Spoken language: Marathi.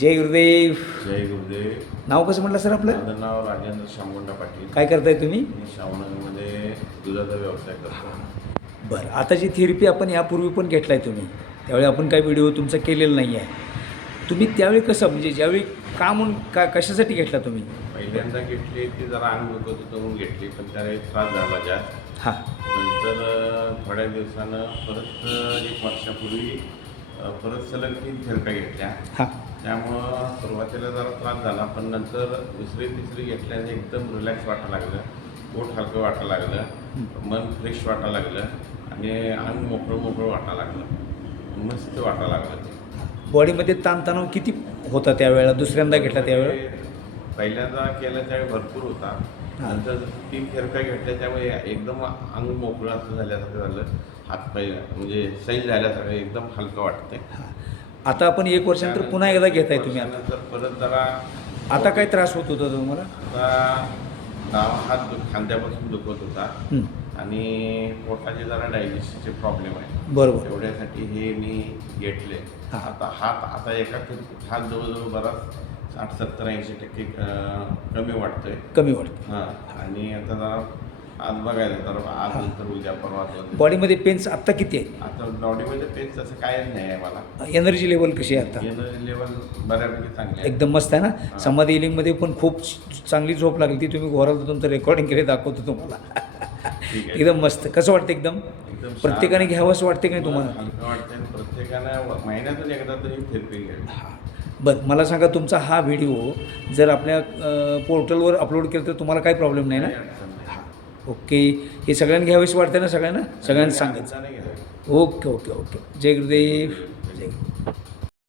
जय गुरुदेव. जय गुरुदेव. नाव कसं म्हटलं सर आपलं? माझं नाव राजेंद्र शामगुंडा पाटील. काय करताय तुम्ही? मी दुधाचा व्यवसाय करतो. बरं आता जी थेरपी आपण यापूर्वी पण घेतलाय तुम्ही त्यावेळी आपण काही व्हिडिओ तुमचा केलेला नाही आहे. तुम्ही त्यावेळी कसं म्हणजे ज्यावेळी का म्हणून का कशासाठी घेतला तुम्ही? पहिल्यांदा घेतली ती जरा अंग दुखत होतं म्हणून घेतली पण त्याला एक त्रास झाला जास्त. हां. नंतर अं, थोड्या दिवसानं परत अं, एक वर्षापूर्वी परत सलग तीन थेरप्या घेतल्या. हां. त्यामुळं सुरुवातीला जरा त्रास झाला पण नंतर दुसरी तिसरी घेतल्याने एकदम रिलॅक्स वाटायला लागलं. पोट हलकं वाटायला लागलं. मन फ्रेश वाटायला लागलं. आणि अंग मोकळं मोकळं वाटायला लागलं. मस्त वाटायला लागलं बॉडीमध्ये ताणतणाव किती होता त्यावेळेला? दुसऱ्यांदा घेतला त्यावेळेला? पहिल्यांदा केलं त्यावेळी भरपूर होता. नंतर तीन फेरप्या घेतल्या त्यामुळे एकदम अंग मोकळं असं झाल्यासारखं झालं. हातपाय म्हणजे सैल झाल्यासारखं एकदम हलकं वाटतंय. आता आपण एक वर्षानंतर पुन्हा एकदा घेताय तुम्ही आता. परत जरा आता काय त्रास होत होता तुम्हाला? आता डावा हात दु- खांद्यापासून दुखत होता. हं, आणि पोटाचे जरा डायजेस्टचे प्रॉब्लेम आहे. बरोबर. एवढ्यासाठी हे मी घेतले. हा. आता हात आता एका हात जवळजवळ बराच साठ सत्तर ऐंशी टक्के अं, कमी वाटतोय कमी वाटतं हां. आणि आता जरा आज बघायला तर आज नंतर उद्या परवा दोन- बॉडीमध्ये पेन्स आत्ता किती आहे? आता बॉडीमध्ये पेन तसं काय नाही आहे मला. एनर्जी लेवल कशी आहे आता? एनर्जी लेवल बऱ्यापैकी चांगली आहे. एकदम मस्त आहे ना? समाधी हिलिंगमध्ये पण खूप चांगली झोप लागली ती तुम्ही घोरात तुमचं रेकॉर्डिंग केले दाखवतो तुम्हाला. ठीक आहे. एकदम मस्त. कसं वाटतं एकदम? एकदम प्रत्येकाने घ्यावं असं वाटतं की नाही तुम्हाला? हलकं वाटतं प्रत्येकानं महिन्यातून एकदा तरी थेरपी घ्यावी. बरं मला सांगा तुमचा हा व्हिडिओ जर आपल्या पोर्टलवर अपलोड केलं तर तुम्हाला काही प्रॉब्लेम नाही ना. ओके. हे सगळ्यांनी घ्यावीच वाटतं ना सगळ्यांना? सगळ्यांना सांगायचं. Okay okay okay. जय गुरुदेव. जय. गुरुदेव